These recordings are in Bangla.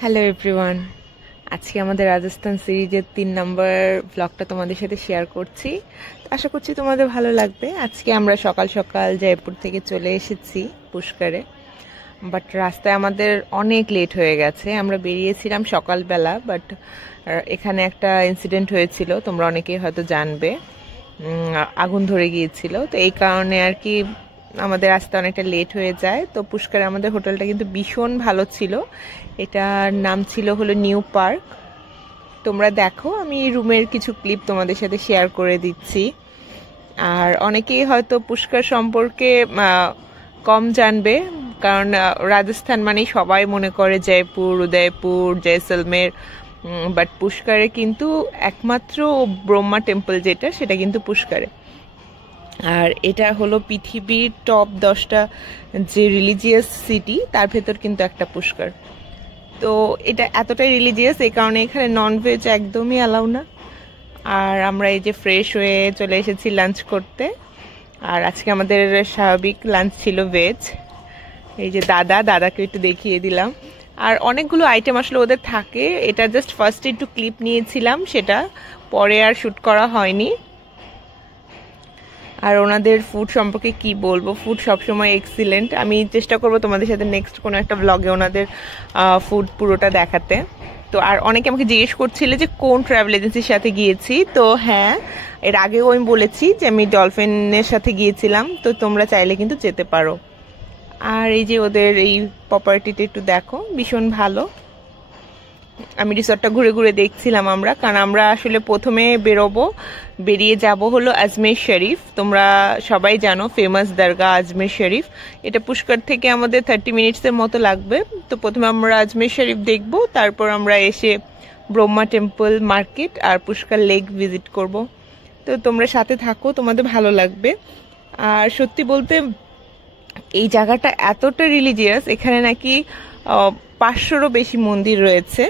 হ্যালো এভরিওয়ান, আজকে আমাদের রাজস্থান সিরিজের 3 নম্বর ব্লগটা তোমাদের সাথে শেয়ার করছি। আশা করছি তোমাদের ভালো লাগবে। আজকে আমরা সকাল সকাল জয়পুর থেকে চলে এসেছি পুষ্করে, বাট রাস্তায় আমাদের অনেক লেট হয়ে গেছে। আমরা বেরিয়েছিলাম সকালবেলা, বাট এখানে একটা ইনসিডেন্ট হয়েছিল, তোমরা অনেকেই হয়তো জানবে। আগুন ধরে গিয়েছিল, তো এই কারণে আর কি আমাদের আসতে অনেকটা লেট হয়ে যায়। তো পুষ্করে আমাদের হোটেলটা কিন্তু ভীষণ ভালো ছিল। এটার নাম ছিল হলো নিউ পার্ক। তোমরা দেখো, আমি রুমের কিছু ক্লিপ তোমাদের সাথে শেয়ার করে দিচ্ছি। আর অনেকেই হয়তো পুষ্কর সম্পর্কে কম জানবে, কারণ রাজস্থান মানেই সবাই মনে করে জয়পুর, উদয়পুর, জয়সলমের। বাট পুষ্করে কিন্তু একমাত্র ব্রহ্মা টেম্পল যেটা, সেটা কিন্তু পুষ্করে। আর এটা হলো পৃথিবীর টপ 10টা যে রিলিজিয়াস সিটি, তার ভেতর কিন্তু একটা পুষ্কর। তো এটা এতটাই রিলিজিয়াস, এই কারণে এখানে ননভেজ একদমই অ্যালাউ না। আর আমরা এই যে ফ্রেশ হয়ে চলে এসেছি লাঞ্চ করতে। আর আজকে আমাদের স্বাভাবিক লাঞ্চ ছিল ভেজ। এই যে দাদাকে একটু দেখিয়ে দিলাম। আর অনেকগুলো আইটেম আসলে ওদের থাকে, এটা জাস্ট ফার্স্টে একটু ক্লিপ নিয়েছিলাম, সেটা পরে আর শ্যুট করা হয়নি। আর ওনাদের ফুড সম্পর্কে কি বলবো, ফুড সবসময় এক্সিলেন্ট। আমি চেষ্টা করবো তোমাদের সাথে নেক্সট কোনো একটা ব্লগে ওনাদের ফুড পুরোটা দেখাতে। তো আর অনেকে আমাকে জিজ্ঞেস করছিলে যে কোন ট্রাভেল এজেন্সির সাথে গিয়েছি। তো হ্যাঁ, এর আগেও আমি বলেছি যে আমি ডলফিনের সাথে গিয়েছিলাম, তো তোমরা চাইলে কিন্তু যেতে পারো। আর এই যে ওদের এই প্রপার্টিটা একটু দেখো, ভীষণ ভালো। আমি রিসর্টটা ঘুরে ঘুরে দেখছিলাম আমরা, কারণ আমরা আসলে প্রথমে বেরিয়ে যাব হলো আজমের শরীফ। তোমরা সবাই জানো ফেমাস দরগা আজমের শরীফ। এটা পুষ্কর থেকে আমাদের 30 মিনিটসের মতো লাগবে। তো প্রথমে আমরা আজমের শরীফ দেখব, তারপর আমরা এসে ব্রহ্মা টেম্পল, মার্কেট আর পুষ্কর লেক ভিজিট করব। তো তোমরা সাথে থাকো, তোমাদের ভালো লাগবে। আর সত্যি বলতে এই জায়গাটা এতটা রিলিজিয়াস, এখানে নাকি 500রও বেশি মন্দির রয়েছে।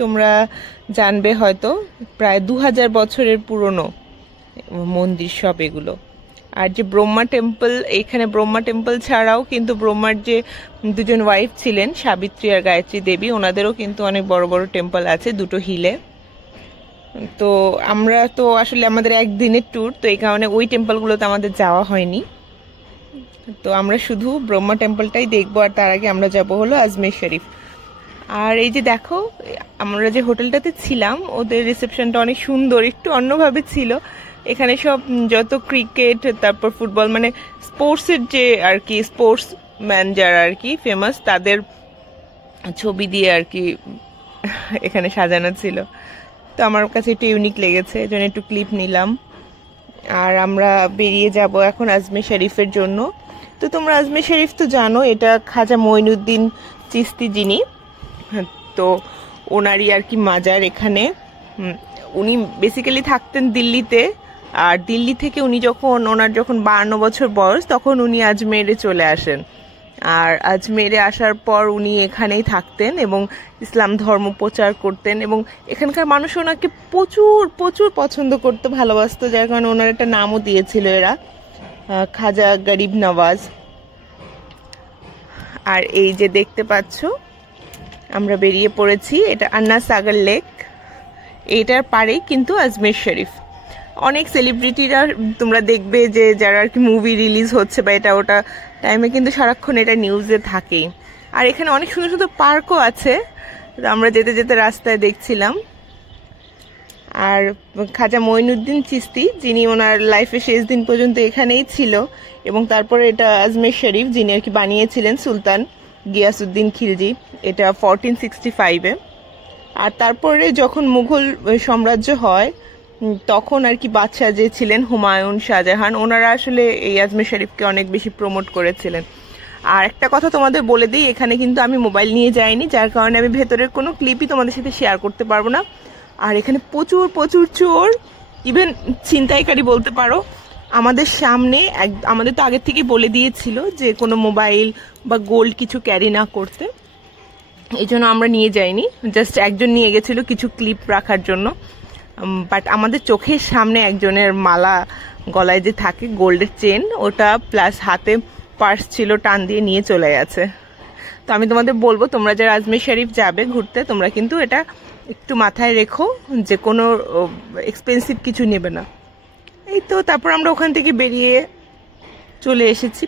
তোমরা জানবে হয়তো, প্রায় 2000 বছরের পুরনো মন্দির সব এগুলো। আর যে ব্রহ্মা টেম্পল, এখানে ব্রহ্মা টেম্পল ছাড়াও কিন্তু ব্রহ্মার যে দুজন ওয়াইফ ছিলেন, সাবিত্রী আর গায়ত্রী দেবী, ওনাদেরও কিন্তু অনেক বড় বড় টেম্পল আছে দুটো হিলে। তো আমরা তো আসলে আমাদের একদিনের ট্যুর, তো এই কারণে ওই টেম্পলগুলোতে আমাদের যাওয়া হয়নি। তো আমরা শুধু ব্রহ্মা টেম্পলটাই দেখবো, আর তার আগে আমরা যাব হলো আজমের শরীফ। আর এই যে দেখো, আমরা যে হোটেলটাতে ছিলাম, ওদের রিসেপশনটা অনেক সুন্দর, একটু অন্যভাবে ছিল। এখানে সব যত ক্রিকেট, তারপর ফুটবল, মানে স্পোর্টসের যে আর কি স্পোর্টস ম্যান যারা আর কি ফেমাস, তাদের ছবি দিয়ে আর কি এখানে সাজানো ছিল। তো আমার কাছে একটু ইউনিক লেগেছে, এই জন্য একটু ক্লিপ নিলাম। আর আমরা বেরিয়ে যাব এখন আজমের শরীফের জন্য। তো তোমরা আজমের শরীফ তো জানো, এটা খাজা মঈনুদ্দিন চিশতি যিনি, তো ওনারই আর কি মাজার এখানে। উনি বেসিক্যালি থাকতেন দিল্লিতে। আর দিল্লি থেকে উনি ওনার যখন 52 বছর বয়স, তখন উনি আজমেরে চলে আসেন। আর আজমেরে আসার পর উনি এখানেই থাকতেন এবং ইসলাম ধর্ম প্রচার করতেন, এবং এখানকার মানুষ ওনাকে প্রচুর প্রচুর পছন্দ করতে ভালোবাসতো, যার কারণে ওনার একটা নামও দিয়েছিল এরা, খাজা গরিব নওয়াজ। আর এই যে দেখতে পাচ্ছ, আমরা বেরিয়ে পড়েছি। এটা আন্না সাগর লেক, এইটার পারেই কিন্তু আজমের শরীফ। অনেক সেলিব্রিটিরা তোমরা দেখবে যে যারা আর কি মুভি রিলিজ হচ্ছে বা এটা ওটা টাইমে কিন্তু সারাক্ষণ এটা নিউজে থাকেই। আর এখানে অনেক সুন্দর সুন্দর পার্কও আছে, আমরা যেতে যেতে রাস্তায় দেখছিলাম। আর খাজা মঈনুদ্দিন চিশতি, যিনি ওনার লাইফের শেষ দিন পর্যন্ত এখানেই ছিল, এবং তারপরে এটা আজমের শরীফ যিনি আর কি বানিয়েছিলেন সুলতান গিয়াসউদ্দিন খিলজি, এটা 1465-এ। আর তারপরে যখন মুঘল সাম্রাজ্য হয়, তখন আর কি বাদশাহ যে ছিলেন হুমায়ুন, শাহজাহান, ওনারা আসলে এই আজমের শরীফকে অনেক বেশি প্রমোট করেছিলেন। আর একটা কথা তোমাদের বলে দিই, এখানে কিন্তু আমি মোবাইল নিয়ে যাইনি, যার কারণে আমি ভেতরের কোনো ক্লিপই তোমাদের সাথে শেয়ার করতে পারবো না। আর এখানে প্রচুর প্রচুর চোর, ইভেন ছিনতাইকারী বলতে পারো। আমাদের সামনে আমাদের তো আগের থেকেই বলে দিয়েছিল যে কোনো মোবাইল বা গোল্ড কিছু ক্যারি না করতে, এই জন্য আমরা নিয়ে যাইনি। জাস্ট একজন নিয়ে গেছিল কিছু ক্লিপ রাখার জন্য। বাট আমাদের চোখের সামনে একজনের মালা, গলায় যে থাকে গোল্ডের চেন, ওটা প্লাস হাতে পার্স ছিল, টান দিয়ে নিয়ে চলে গেছে। তো তো আমি তোমাদের বলবো তোমরা যারা আজমের শরীফ যাবে ঘুরতে তোমরা কিন্তু এটা একটু মাথায় রেখো যে কোনো এক্সপেন্সিভ কিছু নেবে না। এই তো তারপর আমরা ওখান থেকে বেরিয়ে চলে এসেছি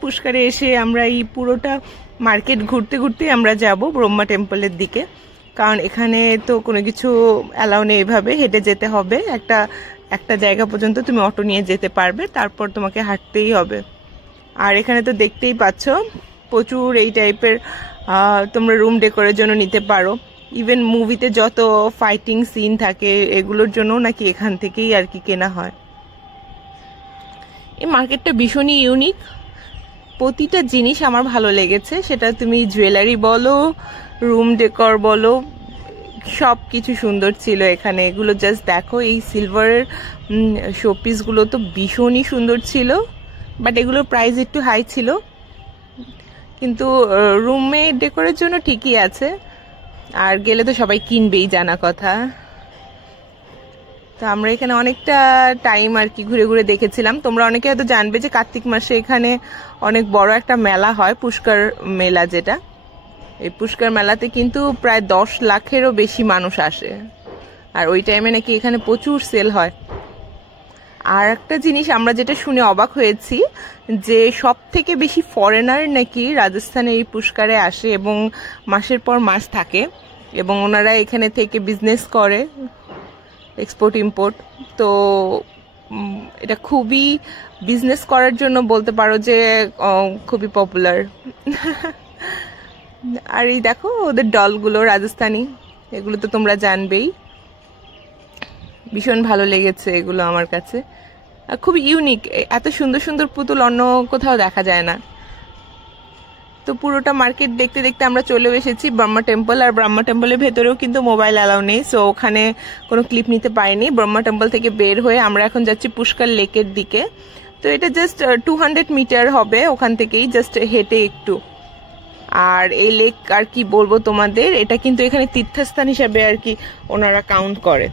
পুষ্করে এসে আমরা এই পুরোটা মার্কেট ঘুরতে ঘুরতে আমরা যাব ব্রহ্মা টেম্পলের দিকে, কারণ এখানে তো কোনো কিছু অ্যালাউ নেই, এভাবে হেঁটে যেতে হবে। একটা জায়গা পর্যন্ত তুমি অটো নিয়ে যেতে পারবে, তারপর তোমাকে হাঁটতেই হবে। আর এখানে তো দেখতেই পাচ্ছ প্রচুর এই টাইপের তোমরা রুম ডেকোরের জন্য নিতে পারো। ইভেন মুভিতে যত ফাইটিং সিন থাকে এগুলোর জন্য নাকি এখান থেকেই আর কি কেনা হয়। এই মার্কেটটা ভীষণই ইউনিক, প্রতিটা জিনিস আমার ভালো লেগেছে, সেটা তুমি জুয়েলারি বলো রুম ডেকর বলো সব কিছু সুন্দর ছিল এখানে। এগুলো জাস্ট দেখো, এই সিলভারের শোপিসগুলো তো ভীষণই সুন্দর ছিল, বাট এগুলোর প্রাইস একটু হাই ছিল, কিন্তু রুমে ডেকোরের জন্য ঠিকই আছে। আর গেলে তো সবাই কিনবেই জানা কথা। তো আমরা এখানে অনেকটা টাইম আর কি ঘুরে ঘুরে দেখেছিলাম। তোমরা অনেকে হয়তো জানবে যে কার্তিক মাসে এখানে অনেক বড় একটা মেলা হয়, পুষ্কর মেলা যেটা। এই পুষ্কর মেলাতে কিন্তু প্রায় 10 লাখেরও বেশি মানুষ আসে, আর ওই টাইমে নাকি এখানে প্রচুর সেল হয়। আর একটা জিনিস আমরা যেটা শুনে অবাক হয়েছি যে সব থেকে বেশি ফরেনার নাকি রাজস্থানে এই পুষ্করে আসে এবং মাসের পর মাস থাকে, এবং ওনারা এখানে থেকে বিজনেস করে, এক্সপোর্ট ইম্পোর্ট। তো এটা খুবই বিজনেস করার জন্য বলতে পারো যে খুবই পপুলার। আর এই দেখো ওদের ডলগুলো রাজস্থানী, এগুলো তো তোমরা জানবেই। ভীষণ ভালো লেগেছে এগুলো আমার কাছে, খুব ইউনিক। এত সুন্দর সুন্দর পুতুল অন্য কোথাও দেখা যায় না। তো পুরোটা মার্কেট দেখতে দেখতে আমরা চলেও এসেছি ব্রহ্মা টেম্পল। আর ব্রহ্মা টেম্পলের ভেতরেও কিন্তু মোবাইল অ্যালাউ নেই, সো ওখানে কোনো ক্লিপ নিতে পারিনি। ব্রহ্মা টেম্পল থেকে বের হয়ে আমরা এখন যাচ্ছি পুষ্কর লেকের দিকে। তো এটা জাস্ট 200 মিটার হবে ওখান থেকেই, জাস্ট হেঁটে একটু। আর এই লেক আর কি বলবো তোমাদের, এটা কিন্তু এখানে তীর্থস্থান হিসাবে আর কি ওনারা কাউন্ট করে,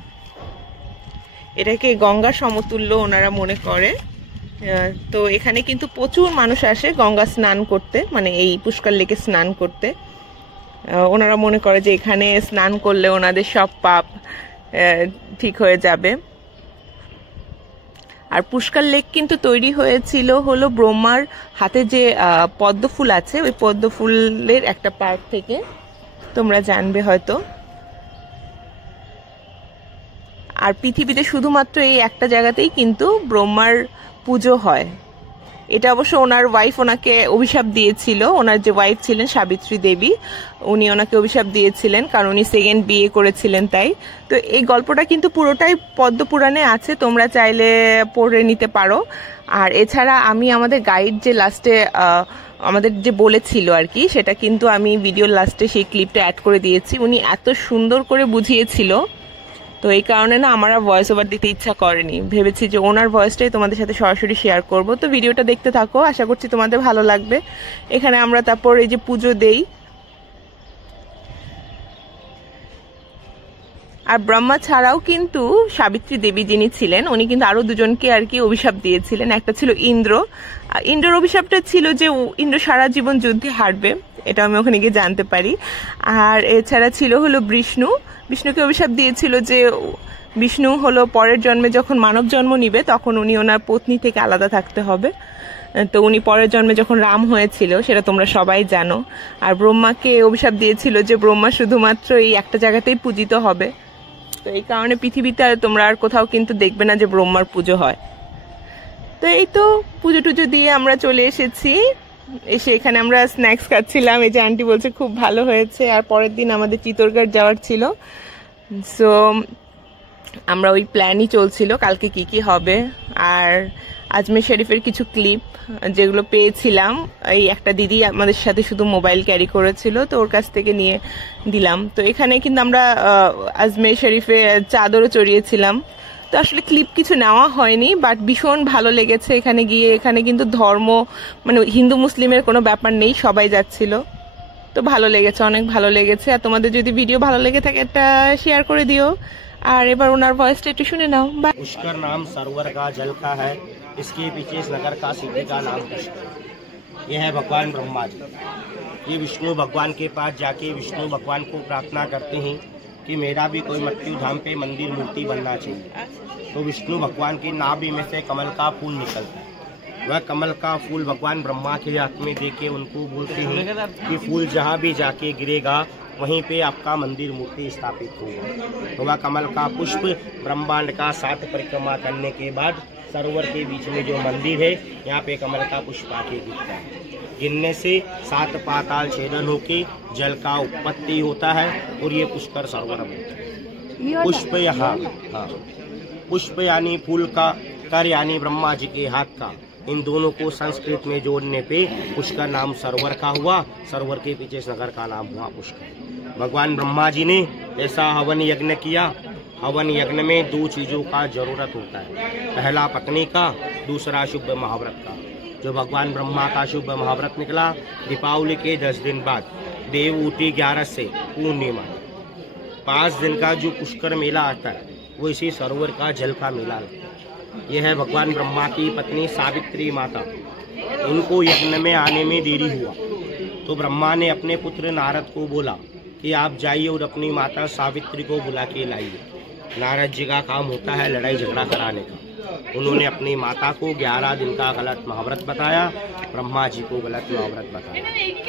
এটাকে গঙ্গা সমতুল্য ওনারা মনে করে। তো এখানে কিন্তু প্রচুর মানুষ আসে গঙ্গা স্নান করতে, মানে এই পুষ্কর লেকে স্নান করতে। ওনারা মনে করে যে এখানে স্নান করলে ওনাদের সব পাপ ঠিক হয়ে যাবে। আর পুষ্কর লেক কিন্তু তৈরি হয়েছিল হলো ব্রহ্মার হাতে যে পদ্ম ফুল আছে ওই পদ্ম ফুলের একটা পার্ক থেকে, তোমরা জানবে হয়তো। আর পৃথিবীতে শুধুমাত্র এই একটা জায়গাতেই কিন্তু ব্রহ্মার পুজো হয়। এটা অবশ্য ওনার ওয়াইফ ওনাকে অভিশাপ দিয়েছিল, ওনার যে ওয়াইফ ছিলেন সাবিত্রী দেবী, উনি ওনাকে অভিশাপ দিয়েছিলেন কারণ উনি সেকেন্ড বিয়ে করেছিলেন তাই। তো এই গল্পটা কিন্তু পুরোটাই পদ্মপুরাণে আছে, তোমরা চাইলে পড়ে নিতে পারো। আর এছাড়া আমি আমাদের গাইড যে লাস্টে আমাদের যে বলেছিল আর কি, সেটা কিন্তু আমি ভিডিওর লাস্টে সেই ক্লিপটা অ্যাড করে দিয়েছি। উনি এত সুন্দর করে বুঝিয়েছিল, তো এই কারণে না আমার ভয়েস ওভার দিতে ইচ্ছা করেনি, ভেবেছি যে ওনার ভয়েসটাই তোমাদের সাথে সরাসরি শেয়ার করব। তো ভিডিওটা দেখতে থাকো, আশা করছি তোমাদের ভালো লাগবে। এখানে আমরা তারপর এই যে পুজো দেই। আর ব্রহ্মা ছাড়াও কিন্তু সাবিত্রী দেবী যিনি ছিলেন উনি কিন্তু আরো দুজনকে আর কি অভিশাপ দিয়েছিলেন। একটা ছিল ইন্দ্র, ইন্দ্রর অভিশাপটা ছিল যে ইন্দ্র সারা জীবন যুদ্ধে হারবে, এটা আমি ওখানে গিয়ে জানতে পারি। আর এছাড়া ছিল হলো বিষ্ণুকে অভিশাপ দিয়েছিল যে বিষ্ণু হলো পরের জন্মে যখন মানব জন্ম নিবে তখন উনি ওনার পত্নী থেকে আলাদা থাকতে হবে। তো উনি পরের জন্মে যখন রাম হয়েছিল সেটা তোমরা সবাই জানো। আর ব্রহ্মাকে অভিশাপ দিয়েছিল যে ব্রহ্মা শুধুমাত্র এই একটা জায়গাতেই পূজিত হবে। তো এই কারণে পৃথিবীতে তোমরা আর কোথাও কিন্তু দেখবে না যে ব্রহ্মার পুজো হয়। তো এই তো পুজো টুজো দিয়ে আমরা চলে এসেছি, এসে এখানে আমরা স্ন্যাক্স খাচ্ছিলাম। এই যে আন্টি বলছে খুব ভালো হয়েছে। আর পরের দিন আমাদের চিতরগড় যাওয়ার ছিল, সো আমরা ওই প্ল্যানই চলছিল কালকে কি কি হবে। আর আজমের শরীফের কিছু ক্লিপ যেগুলো পেয়েছিলাম, এই একটা দিদি আমাদের সাথে শুধু মোবাইল ক্যারি করেছিল, তো ওর কাছ থেকে নিয়ে দিলাম। তো এখানে কিন্তু আমরা আজমের শরীফে চাদরও চড়িয়েছিলাম। তো আসলে ক্লিপ কিছু নেওয়া হয়নি, বাট ভীষণ ভালো লেগেছে এখানে গিয়ে। এখানে কিন্তু ধর্ম মানে হিন্দু মুসলিমের কোনো ব্যাপার নেই, সবাই যাচ্ছিল। তো ভালো লেগেছে, অনেক ভালো লেগেছে। আর তোমাদের যদি ভিডিও ভালো লেগে থাকে একটা শেয়ার করে দিও। আর এবার ওনার ভয়েসটা একটু শুনে নাও। पुष्कर नाम सरोवर का जल का है, इसके पीछे इस नगर का सिटी का नाम पुष्कर। यह है भगवान ब्रह्मा जी। ये विष्णु भगवान के पास जाके विष्णु भगवान को प्रार्थना करते हैं कि मेरा भी कोई मृत्यु धाम पे मंदिर मूर्ति बनना चाहिए। तो विष्णु भगवान की नाभि में से कमल का फूल निकलता है। वह कमल का फूल भगवान ब्रह्मा के हाथ में देके उनको बोलते हैं कि फूल जहाँ भी जाके गिरेगा वहीं पे आपका मंदिर मूर्ति स्थापित होगा। तो वह कमल का पुष्प ब्रह्मांड का 7 परिक्रमा करने के बाद सरोवर के बीच में जो मंदिर है यहाँ पे कमल का पुष्प आके गिरता है। गिरने से 7 पाताल छेदन होके जल का उत्पत्ति होता है और ये पुष्कर सरोवर होता है। पुष्प यहाँ पुष्प यानी फूल का, कर यानी ब्रह्मा जी के हाथ का, इन दोनों को संस्कृत में जोड़ने पे पुष्कर नाम सरोवर का हुआ। सरोवर के पीछे इस नगर का नाम हुआ पुष्कर। भगवान ब्रह्मा जी ने ऐसा हवन यज्ञ किया। हवन यज्ञ में 2 चीजों का जरूरत होता है, पहला पत्नी का, दूसरा शुभ महाव्रत का। जो भगवान ब्रह्मा का शुभ महाव्रत निकला दीपावली के 10 दिन बाद, देव उठी 11 से पूर्णिमा, 5 दिन का जो पुष्कर मेला आता है वो इसी सरोवर का जल का मेला लगता है। यह है भगवान ब्रह्मा की पत्नी सावित्री माता। उनको यज्ञ में आने में देरी हुआ तो ब्रह्मा ने अपने पुत्र नारद को बोला कि आप जाइए और अपनी माता सावित्री को बुला के लाइए। नारद जी का काम होता है लड़ाई झगड़ा कराने का। उन्होंने अपनी माता को 11 दिन का गलत महाव्रत बताया, ब्रह्मा जी को गलत महाव्रत बताया।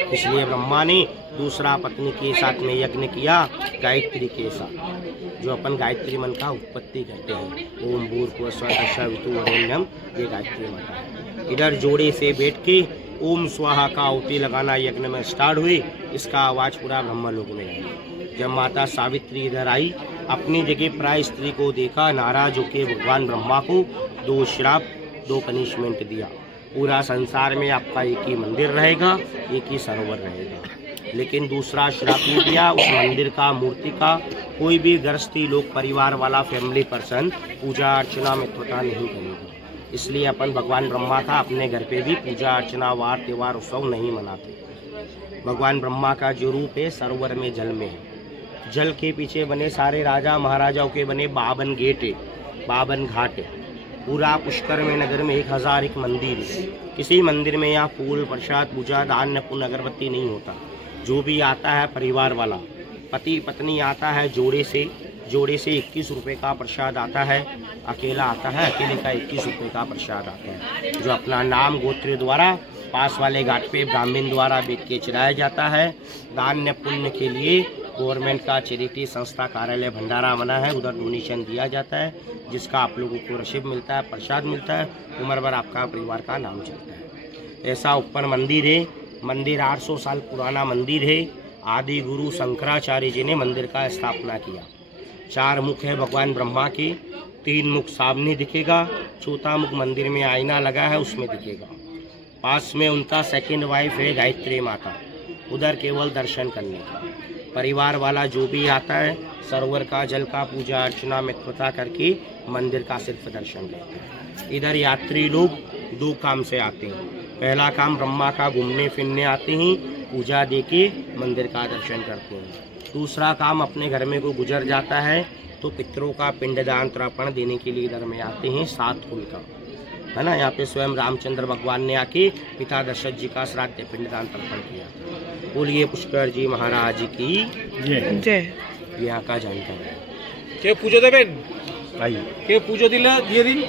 इसलिए ब्रह्मा ने दूसरा पत्नी के साथ में यज्ञ किया गायत्री के साथ, जो अपन गायत्री मन का उत्पत्ति करते हैं। ओम भूर्भुवस्सुः तत्सवितुर्वरेण्यम, ये गायत्री मंत्र है। इधर जोड़े से बैठ के ओम स्वाहा का आहुति लगाना यज्ञ में स्टार्ट हुई। इसका आवाज पूरा ब्रह्मलोक में आई। जब माता सावित्री इधर आई, अपनी जगह प्राय स्त्री को देखा, नाराज होकर भगवान ब्रह्मा को 2 श्राप 2 पनिशमेंट दिया। पूरा संसार में आपका एक ही मंदिर रहेगा, एक ही सरोवर रहेगा। लेकिन दूसरा श्राप नहीं दिया, उस मंदिर का मूर्ति का कोई भी गृहस्थी लोग, परिवार वाला, फैमिली पर्सन पूजा अर्चना में त्रुटि नहीं करेगा। इसलिए अपन भगवान ब्रह्मा का अपने घर पे भी पूजा अर्चना, वार त्योहार, उत्सव नहीं मनाते। भगवान ब्रह्मा का जो रूप है सरोवर में जल में है। जल के पीछे बने सारे राजा महाराजाओं के बने 52 गेट है, 52 घाट है। पूरा पुष्कर में नगर में 1001 मंदिर है। किसी मंदिर में यहाँ फूल प्रसाद पूजा दान पुण्य अगरबत्ती नहीं होता। जो भी आता है परिवार वाला, पति पत्नी आता है जोड़े से 21 रुपए का प्रसाद आता है। अकेला आता है, अकेले का 21 रुपए का प्रसाद आता है, जो अपना नाम गोत्र द्वारा पास वाले घाट पे ब्राह्मण द्वारा बेच के चढ़ाया जाता है। दान पुण्य के लिए गवर्नमेंट का चैरिटी संस्था कार्यालय भंडारा बना है, उधर डोनेशन दिया जाता है, जिसका आप लोगों को रसीद मिलता है, प्रसाद मिलता है, उम्र भर आपका परिवार का नाम चलता है। ऐसा ऊपर मंदिर है। मंदिर 800 साल पुराना मंदिर है। आदि गुरु शंकराचार्य जी ने मंदिर का स्थापना किया। 4 मुख है भगवान ब्रह्मा के, 3 मुख सामने दिखेगा, चौथा मुख मंदिर में आईना लगा है उसमें दिखेगा। पास में उनका सेकंड वाइफ है गायत्री माता, उधर केवल दर्शन करने का। परिवार वाला जो भी आता है सरोवर का जल का पूजा अर्चना मित्रता करके मंदिर का सिर्फ दर्शन करते हैं। इधर यात्री लोग 2 काम से आते हैं। पहला काम ब्रह्मा का घूमने फिरने आते हैं, पूजा देके मंदिर का दर्शन करते हैं। दूसरा काम अपने घर में को गुजर जाता है तो पितरों का पिंडदान तर्पण देने के लिए इधर में आते हैं 7 कुल का, है ना। यहाँ पे स्वयं रामचंद्र भगवान ने आके पिता दशरथ जी का श्राद्ध पिंडदान तर्पण किया। बोलिए पुष्कर जी महाराज की जय। यहाँ का जानकारी के पूजो देवें आइए के पूजो दिला दिए दिन